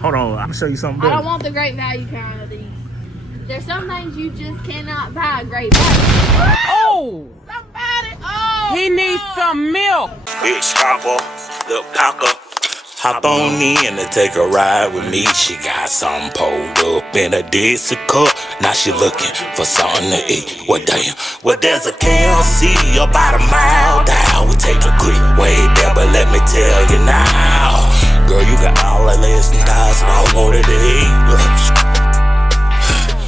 Hold on, I'll show you something I better. don't want the great value kind of these. There's some things you just cannot buy great value. Oh! Somebody, oh! He needs some milk. Big scrapper, little packer. Hop on in to take a ride with me. She got something pulled up in a Dixie cup. Now she looking for something to eat. Well, damn. Well, there's a KLC about a mile down. We take the quick way there, but let me tell you now. Girl, you got all that list and guys, and I wanted to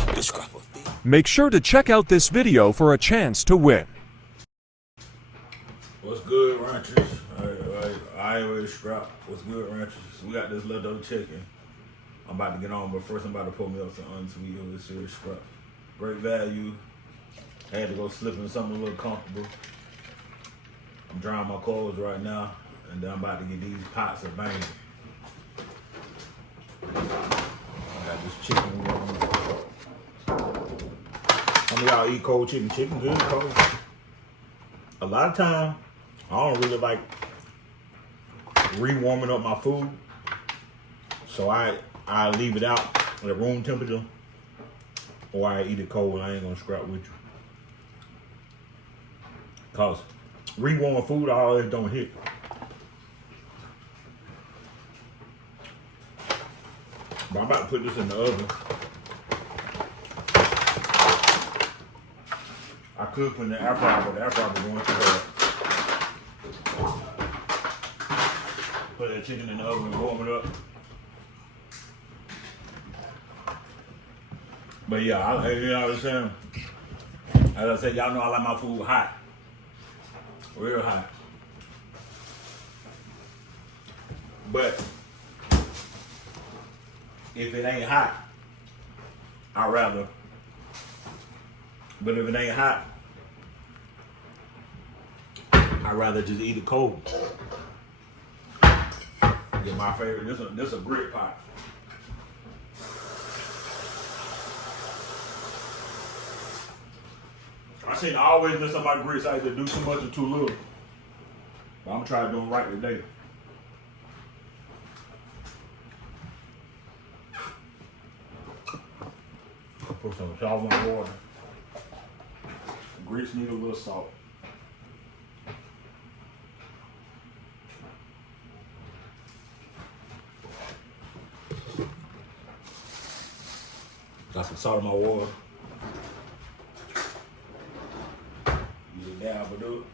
eat. Big scrapper. Make sure to check out this video for a chance to win. What's good, ranchers? I always scrap. What's good, ranchers? We got this leftover chicken. I'm about to get on, but first I'm about to pull me up some unsweet over serious scrap. Great value. I had to go slip in something a little comfortable. I'm drying my clothes right now, and then I'm about to get these pots of banging. I got this chicken going. Some of y'all eat cold chicken. Chicken good cold. A lot of time, I don't really like re-warming up my food, so I leave it out at room temperature, or I eat it cold. I ain't gonna scrap with you, cause re-warm food I always don't hit. But I'm about to put this in the oven. I could put in the air fryer, but the air fryer was going too hard. Put that chicken in the oven and warm it up. But yeah, you know what I'm saying? As I said, y'all know I like my food hot. Real hot. But if it ain't hot, I'd rather. But if it ain't hot, I'd rather just eat it cold. Get my favorite. This a brick pot. I seen I always miss on my grits. I either do too much or too little. But I'm gonna try to do them right today. Put some salt in the water. Grits need a little salt. Got some salt in my water. Use a dab of it.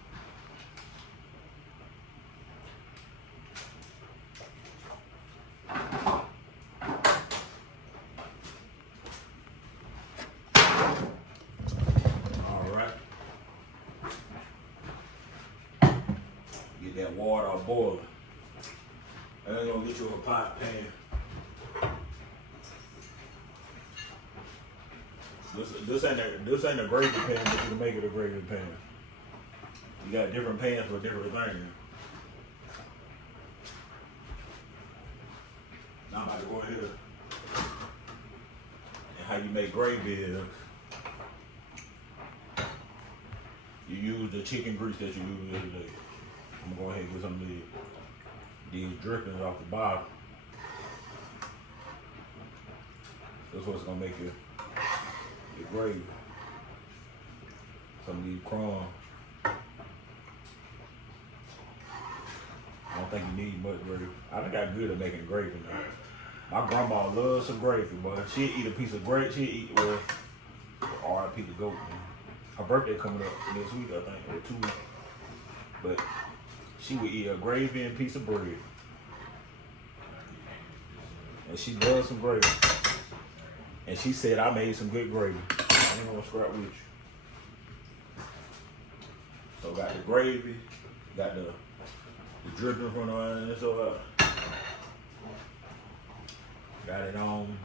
Get that water boiling. And then gonna get you a pot pan. This ain't a gravy pan, but you can make it a gravy pan. You got different pans for different things. Now I'm about to go ahead and how you make gravy is you use the chicken grease that you used the other day. I'm gonna go ahead and get some of these drippings off the bottom. That's what's gonna make your gravy. Some of these crumbs. I don't think you need much gravy. I think I'm good at making gravy now. My grandma loves some gravy, but she'd eat a piece of gravy. She'd eat, well, R.I.P. the goat. Man. Her birthday coming up next week, I think, or 2 weeks. But she would eat a gravy and a piece of bread. And she loves some gravy. And she said I made some good gravy. I ain't gonna scrap with you. So got the gravy, got the dripping from the and so got it on.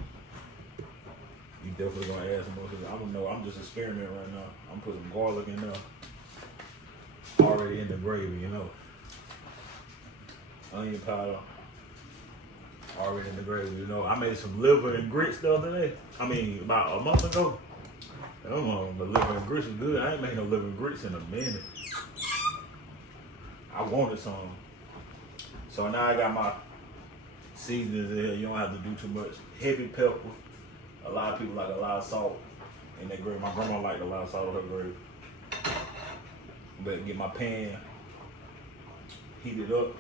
You definitely gonna add some more. I don't know. I'm just experimenting right now. I'm putting some garlic in there. Already in the gravy, you know. Onion powder. Already in the gravy, you know. I made some liver and grits the other day. I mean, about a month ago. I don't know, but liver and grits is good. I ain't made no liver and grits in a minute. I wanted some. So now I got my seasonings in here. You don't have to do too much. Heavy pepper. A lot of people like a lot of salt in their gravy. My grandma liked a lot of salt in her gravy. But get my pan, heat it up.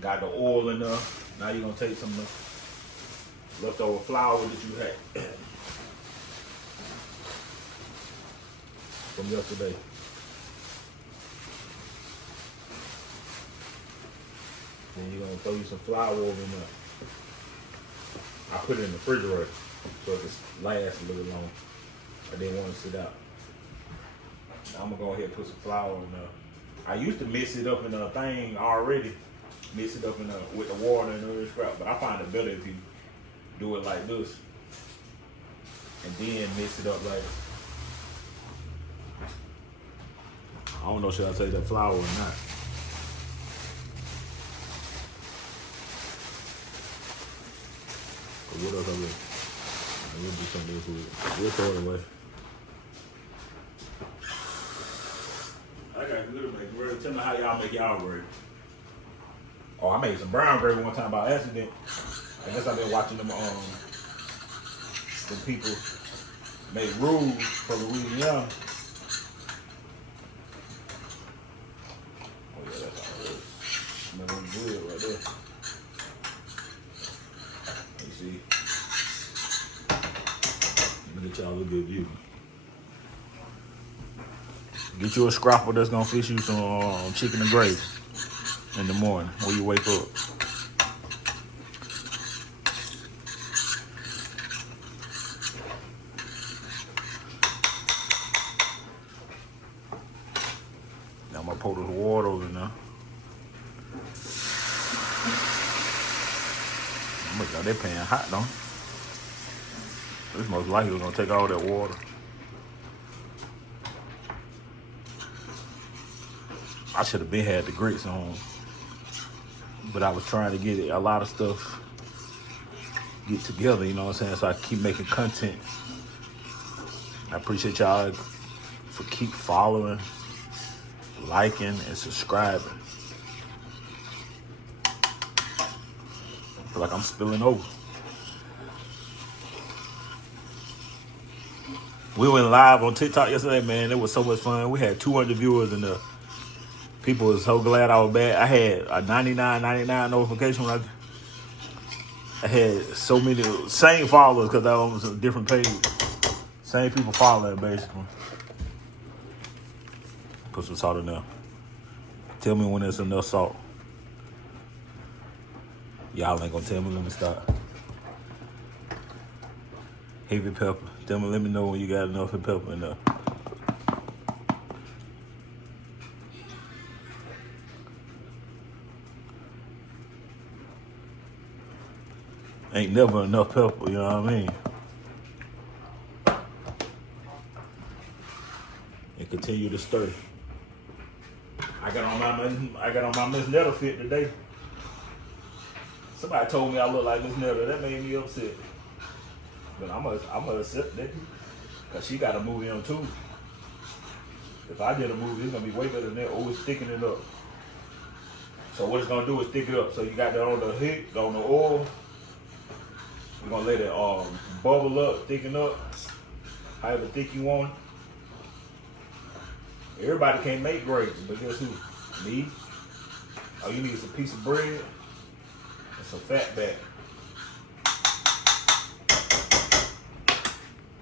Got the oil in there. Now you're gonna take some of the leftover flour that you had from yesterday. Then you're gonna throw you some flour over in there. I put it in the refrigerator so it can last a little long. I didn't want to sit out. I'm gonna go ahead and put some flour in there. I used to mix it up in a thing already. Mix it up in with the water and the scrap, but I find it better if you do it like this and then mix it up later. I don't know should I take that flour or not. What else I will? We'll do something else with it. We'll throw it away. I got good to make gravy. Tell me how y'all make y'all gravy. Oh, I made some brown gravy one time by accident. I guess I've been watching them people make rules for Louisiana. Oh yeah, that's all it is. Smelling good right there. You see? Let me get y'all a little good view. Get you a scrapper that's gonna fix you some chicken and gravy in the morning when you wake up. Now I'm gonna pour this water over now. Look, they pan hot though. This most likely gonna take all that water. I should have been had the grits on, but I was trying to get a lot of stuff get together, you know what I'm saying? So I keep making content. I appreciate y'all for keep following, liking, and subscribing. I feel like I'm spilling over. We went live on TikTok yesterday, man. It was so much fun. We had 200 viewers and people was so glad I was back. I had a 99.99 notification when I had so many same followers because I was a different page. Same people following basically. Put some salt in there. Tell me when there's enough salt. Y'all ain't gonna tell me. Let me stop. Heavy pepper. Tell me. Let me know when you got enough heavy pepper in there. Ain't never enough pepper. You know what I mean? And continue to stir. I got on my Miss Netta fit today. Somebody told me I look like Miss Netta. That made me upset. But I'm gonna accept that. Cause she got a movie on too. If I did a movie, it's gonna be way better than that. Always sticking it up. So what it's gonna do is stick it up. So you got that on the heat, on the oil. We're gonna let it bubble up, thicken up, however thick you want it. Everybody can't make gravy, but guess who? Me. All you need is a piece of bread and some fat back.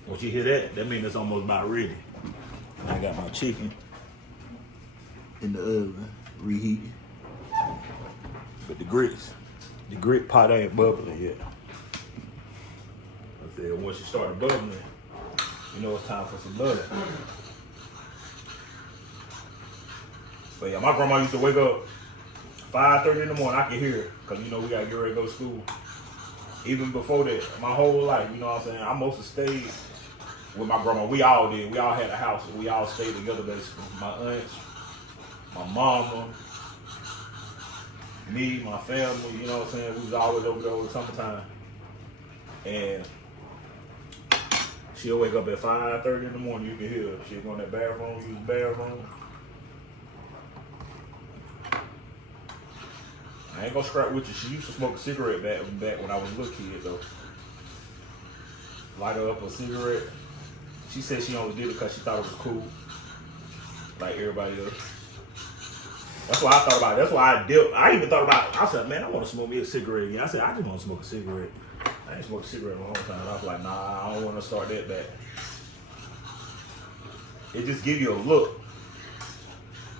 Once you hear that, that means it's almost about ready. I got my chicken in the oven, reheating. But the grit pot ain't bubbling yet. I said once you start bubbling, you know it's time for some butter. But yeah, my grandma used to wake up 5:30 in the morning. I could hear it, cause you know we gotta get ready to go to school. Even before that, my whole life, you know what I'm saying? I mostly stayed with my grandma. We all did. We all had a house, and we all stayed together basically. My aunts, my mama, me, my family, you know what I'm saying? We was always over there over the summertime. And she'll wake up at 5:30 in the morning, you can hear her. She'll go in that bathroom, use the bathroom. I I ain't gonna scrap with you. She used to smoke a cigarette back when I was a little kid though. Light her up a cigarette. She said she only did it because she thought it was cool. Like everybody else. That's why I thought about it. That's why I even thought about it. I said, man, I want to smoke me a cigarette again. I said, I just want to smoke a cigarette. I ain't smoked a cigarette in a long time. I was like, nah, I don't want to start that back. It just give you a look.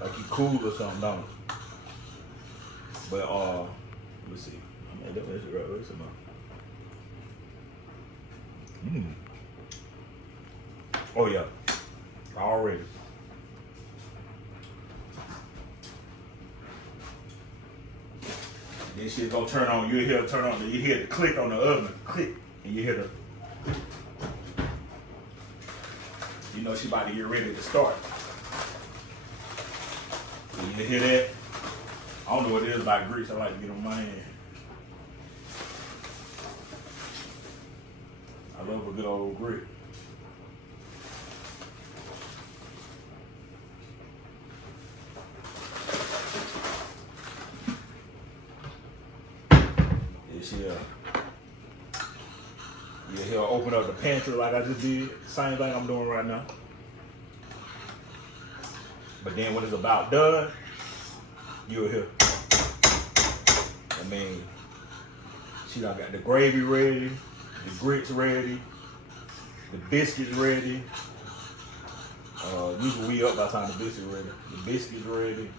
Like you cool or something, don't it? But, let's see. I mean, that's right. Where's it? Oh, yeah. Already. Then shit gonna turn on. You hear it turn on. You hear the click on the oven. Click. And you hear the. You know she about to get ready to start. And you hear that? I don't know what it is about grease. I like to get on my hand. I love a good old grit. Yeah, he'll open up the pantry like I just did. Same thing I'm doing right now. But then when it's about done, you'll hear. I mean, she done got the gravy ready, the grits ready, the biscuits ready. Usually we up by the time the biscuits ready. The biscuits ready.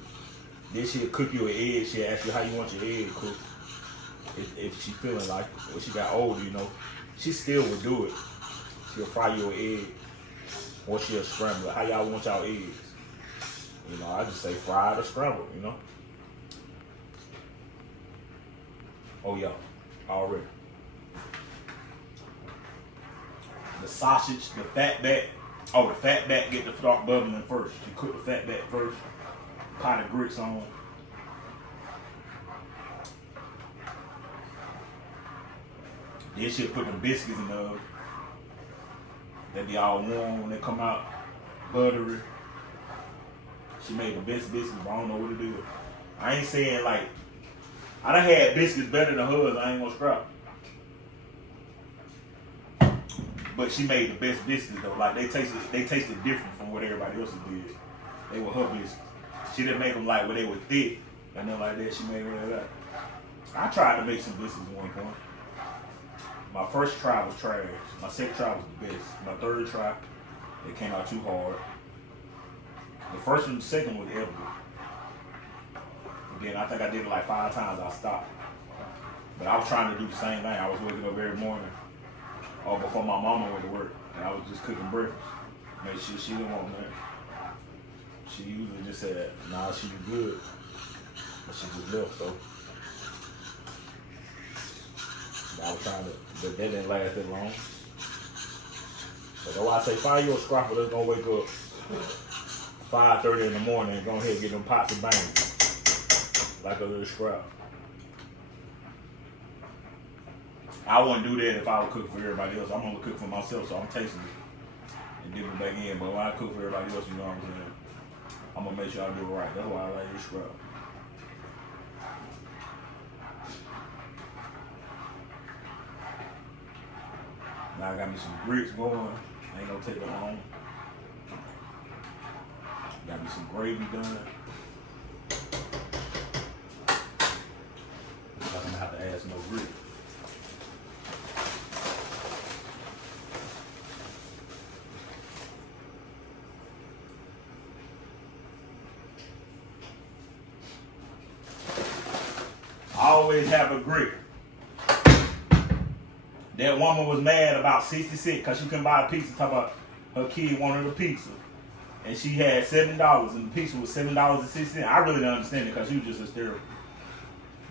Then she'll cook you an egg. She'll ask you how you want your egg cooked. If she feeling like it. When she got older, you know, she still would do it. She'll fry you an egg, or she'll scramble it. How y'all want y'all eggs? You know, I just say fried or scrambled, you know. Oh yeah, already. The sausage, the fat back. Oh, the fat back get the start bubbling first. You cook the fat back first. Pot of grits on. Then she'll put the biscuits in the oven. They be all warm when they come out, buttery. She made the best biscuits, but I don't know what to do with it. I ain't saying like, I done had biscuits better than hers, I ain't gonna scrap. But she made the best biscuits though. Like they tasted different from what everybody else did. They were her biscuits. She didn't make them like where they were thick and then like that. She made them like that. I tried to make some biscuits at one point. My first try was trash. My second try was the best. My third try, it came out too hard. The first and the second was edible. Again, I think I did it like 5 times. I stopped. But I was trying to do the same thing. I was waking up every morning, or before my mama went to work, and I was just cooking breakfast. Make sure she didn't want that. She usually just said, "Nah, she was good," but she just left. So I was trying to, but that didn't last that long. So that's why I say find you a scrapper that's gonna wake up 5:30 in the morning and go ahead and get them pots and bangs like a little scrap. I wouldn't do that if I would cook for everybody else. I'm gonna cook for myself, so I'm tasting it and dipping it back in. But when I cook for everybody else, you know what I'm saying? I'm gonna make sure I do it right. That's why I like your scrap. Now I got me some grits going. Ain't gonna take it long. Got me some gravy done. I'm gonna have to add some more grits. I always have a grit. That woman was mad about 60 cents because she couldn't buy a pizza. Talk about her kid wanted a pizza. And she had $7 and the pizza was $7.60. I really didn't understand it because she was just hysterical.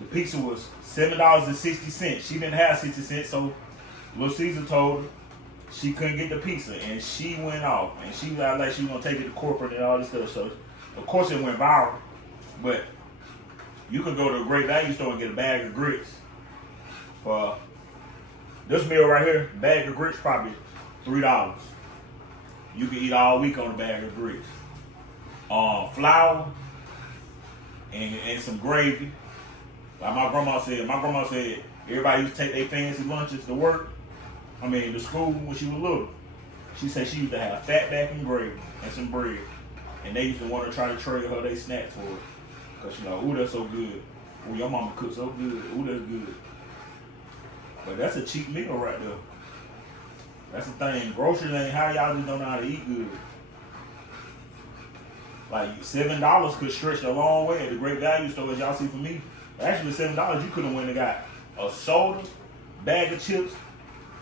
The pizza was $7.60. She didn't have 60 cents, so Little Caesar told her she couldn't get the pizza. And she went off. And she was like she was going to take it to corporate and all this stuff. So, of course, it went viral. But you can go to a Great Value store and get a bag of grits for this meal right here. Bag of grits probably $3. You can eat all week on a bag of grits. Flour and some gravy Like my grandma said everybody used to take their fancy lunches to work. To school when she was little. She said she used to have fatback and gravy and some bread. And they used to want to try to trade her their snacks for it. Because she like, ooh, that's so good. Ooh, your mama cooks so good. Ooh, that's good. But that's a cheap meal right there. That's the thing. Groceries ain't how y'all just don't know how to eat good. Like $7 could stretch a long way at the Great Value store, as y'all see from me. Actually, $7 you could have went and got a soda, bag of chips,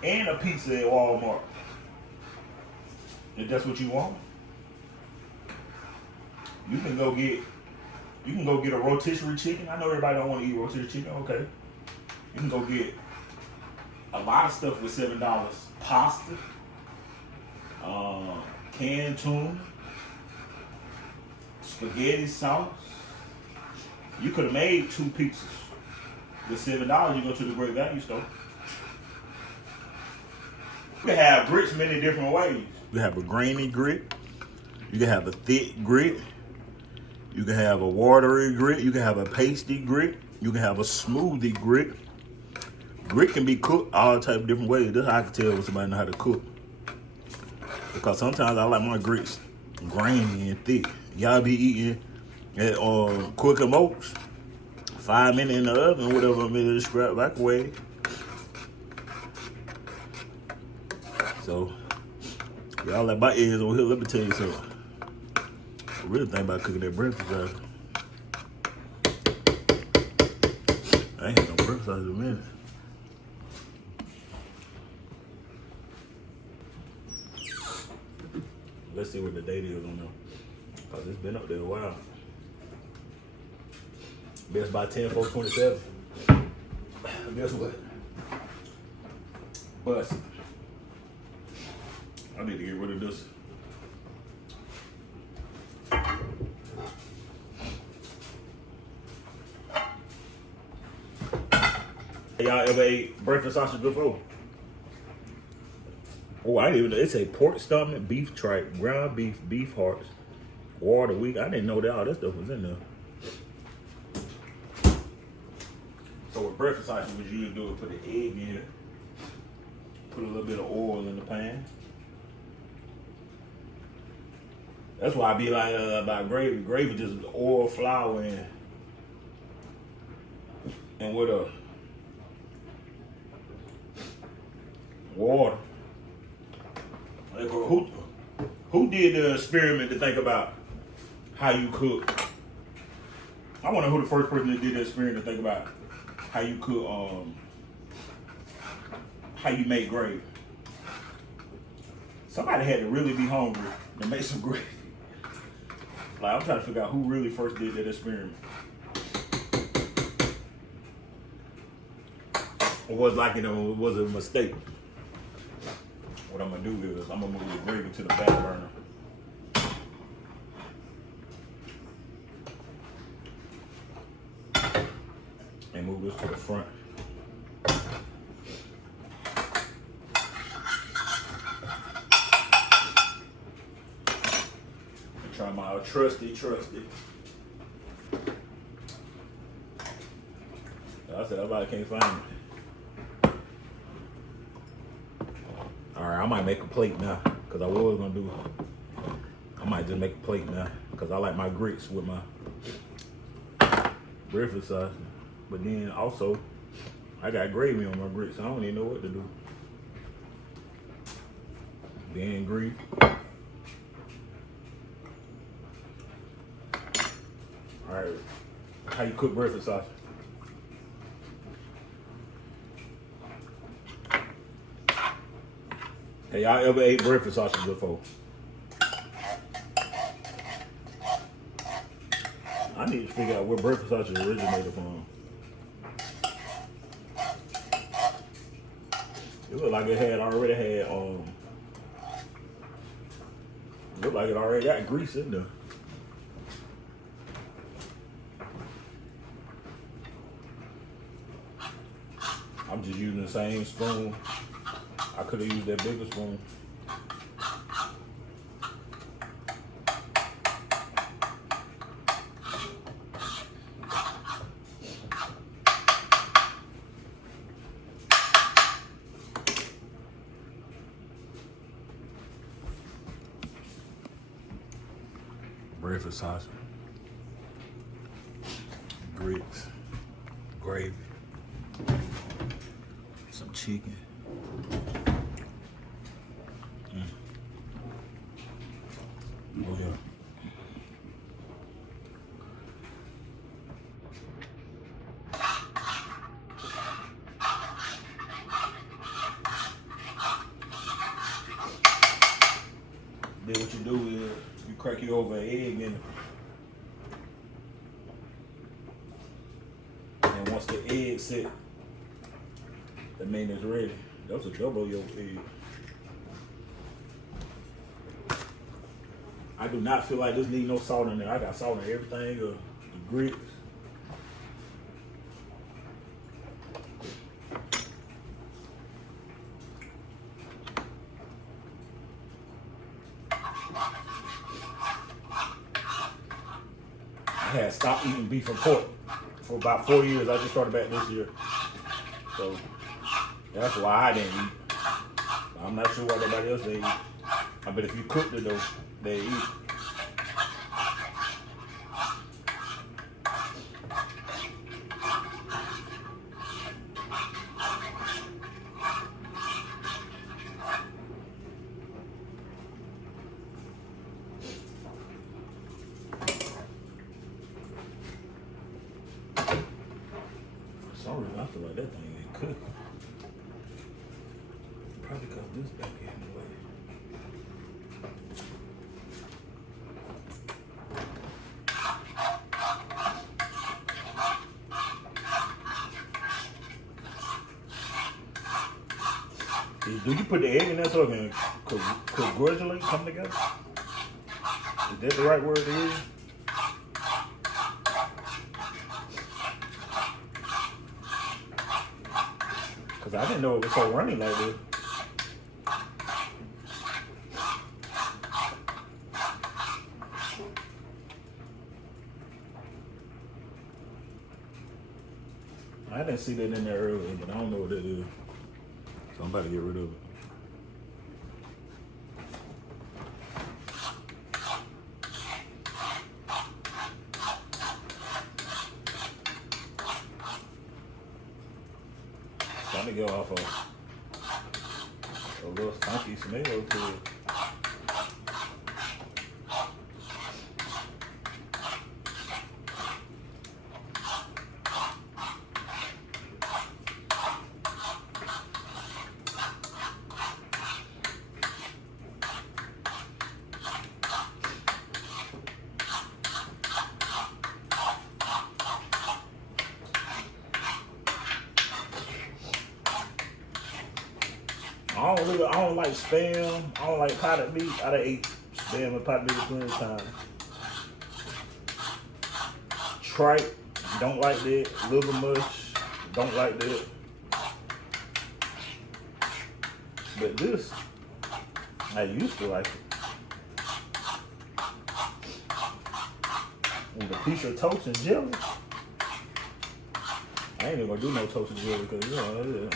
and a pizza at Walmart. If that's what you want. You can go get a rotisserie chicken. I know everybody don't want to eat rotisserie chicken. Okay. You can go get a lot of stuff with $7. Pasta, canned tuna, spaghetti sauce. You could have made 2 pizzas with $7. You go to the Great Value store. You can have grits many different ways. You can have a grainy grit. You can have a thick grit. You can have a watery grit. You can have a pasty grit. You can have a smoothie grit. Grit can be cooked all type of different ways. That's how I can tell when somebody know how to cook. Because sometimes I like my grits grainy and thick. Y'all be eating at Quick and Oats, 5 minutes in the oven, whatever minute scrap microwave. So y'all like my ears over here. Let me tell you something. I really think about cooking that breakfast. I ain't had no breakfast in a minute. Let's see what the date is on there. Cause it's been up there a while. Best by 10/4/27. Guess what? Bust. I need to get rid of this. Y'all ever ate breakfast sausage before? Oh, I didn't even know. It's a pork stomach, beef tripe, ground beef, beef hearts, water wheat. I didn't know that all that stuff was in there. So with breakfast sausage, what you usually do is put an egg in it, put a little bit of oil in the pan. That's why I be like about gravy. Gravy just oil, flour, and what else? Water. Who did the experiment to think about how you cook? I wonder who the first person that did the experiment to think about how you cook, how you make gravy. Somebody had to really be hungry to make some gravy. Like, I'm trying to figure out who really first did that experiment. Or was it a mistake? What I'm gonna do is I'm gonna move the gravy to the back burner. And move this to the front. And try my trusty. I said, everybody can't find it. Alright, I might make a plate now, because I was going to do, I might just make a plate now, because I like my grits with my breakfast sausage. But then also, I got gravy on my grits, so I don't even know what to do. Then gravy. Alright, how you cook breakfast sausage? Hey, y'all ever ate breakfast sausage before? I need to figure out where breakfast sausage originated from. It looked like it already had looked like it already got grease in there. I'm just using the same spoon. I could have used that bigger spoon. Ready for sausage. Grits. Gravy. Some chicken. Oh yeah. Then what you do is you crack you over an egg in it. And once the egg set, that means it's ready. That was a double yolk egg. I do not feel like this need no salt in there. I got salt in everything. The grits. I had stopped eating beef and pork for about 4 years. I just started back this year. So that's why I didn't eat. I'm not sure why nobody else didn't eat. I bet if you cooked it though, they eat. For some reason, I feel like that thing ain't cooked. Probably because this back in the way. Do you put the egg in there so it can cook gradually come together? Is that the right word to use? Because I didn't know it was so runny like this. I didn't see that in there earlier, but I don't know what that is. So I'm about to get rid of it. Starting to get off a little funky smell to it. I don't like spam. I don't like potted meat. I done ate spam and potted meat plenty of times. Tripe, don't like that. Liver mush, don't like that. But this, I used to like it. With a piece of toast and jelly. I ain't even gonna do no toast and jelly because you know.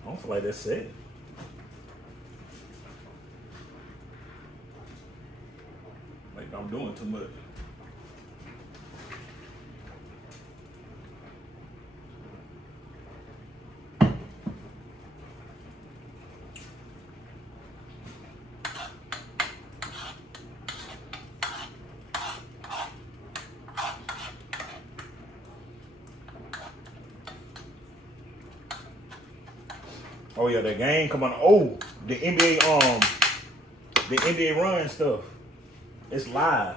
I don't feel like that's it. Like I'm doing too much. Oh yeah, that game come on. Oh, the NBA run stuff. It's live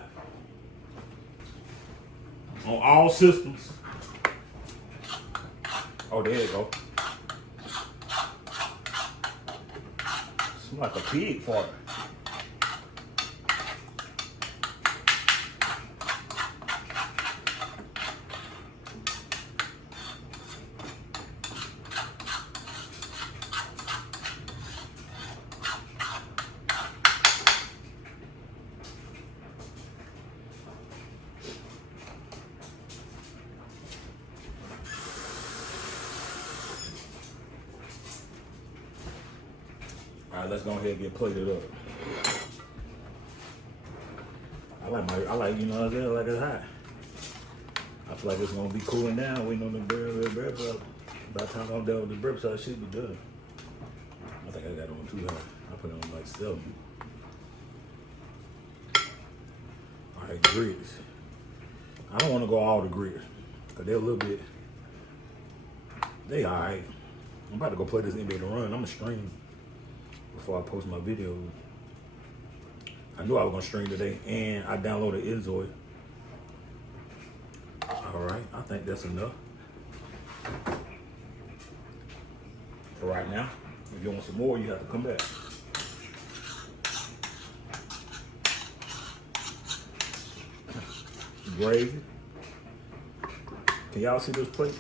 on all systems. Oh, there you go. It's like a pig fart. All right, let's go ahead and get plated up. I like, you know what I'm saying? Like it's hot. I feel like it's gonna be cooling down, waiting on the bread. By the time I'm done with the bread, so I should be done. I think I got it on too high. I put it on like 70. All right, grits. I don't want to go all the grits because they're a little bit. They all right. I'm about to go play this NBA to run. I'm gonna stream before I post my video. I knew I was gonna stream today, and I downloaded Enjoy. All right, I think that's enough for right now. If you want some more, you have to come back. Gravy. Can y'all see this plate?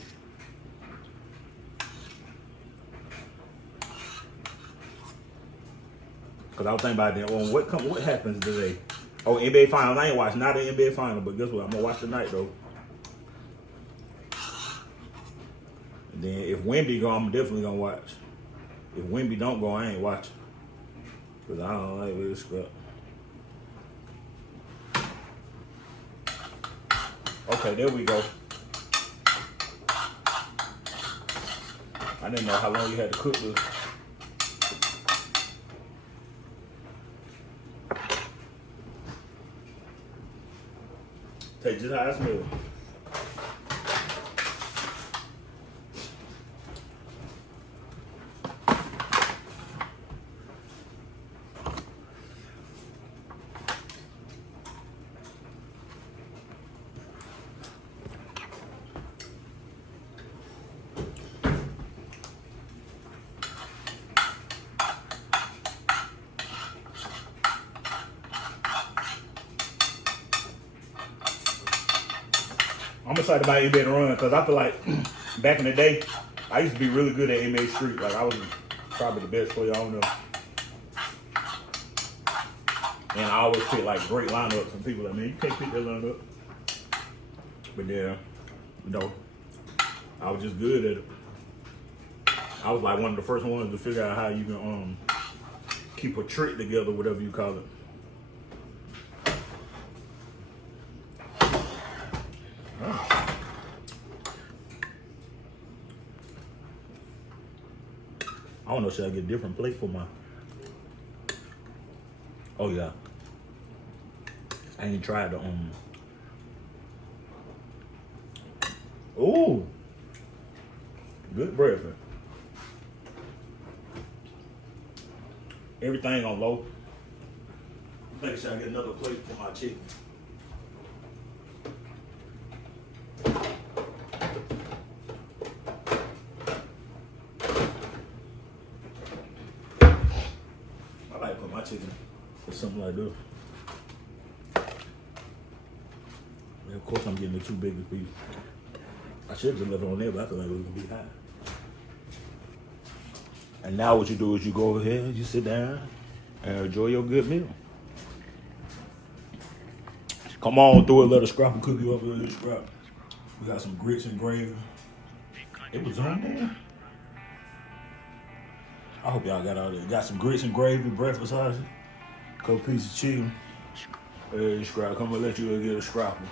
Because I was thinking about that. Well, what happens today? Oh, NBA Finals. I ain't watching not the NBA Finals, but guess what? I'm going to watch tonight, though. And then if Wemby go, I'm definitely going to watch. If Wemby don't go, I ain't watching. Because I don't like this scrap. Okay, there we go. I didn't know how long you had to cook this. Take just how it smells. I'm excited about NBA to run because I feel like back in the day, I used to be really good at NBA Street. Like I was probably the best player on them. And I always pick like great lineups and people like, man, you can't pick that lineup. But yeah, no, I was just good at it. I was like one of the first ones to figure out how you can keep a trick together, whatever you call it. I don't know, should I get a different plate for my... Oh yeah. I ain't tried the Ooh. Good breakfast. Everything on low. I think should I get another plate for my chicken. My chicken or something like this. And of course, I'm getting the two biggest pieces. I should have just left it on there, but I feel like it was gonna be hot. And now, what you do is you go ahead, you sit down, and enjoy your good meal. Come on through it, let a scrap and cook you up a little scrap. We got some grits and gravy. It was on there. I hope y'all got all that. Got some grits and gravy, breakfast sausage, a couple pieces of chicken. Hey, scrap. Come and let you get a scrapper.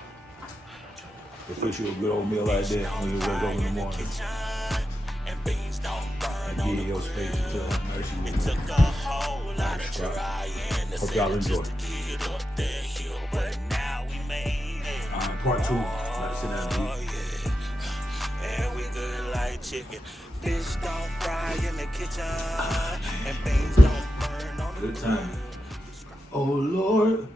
To fix you a good old meal like that when you wake up in the morning. And give you your space until mercy. Hope y'all enjoy. Part 2. Like sit down and eat. And we good like chicken. Fish don't fry in the kitchen, and beans don't burn on the Good time. Oh Lord.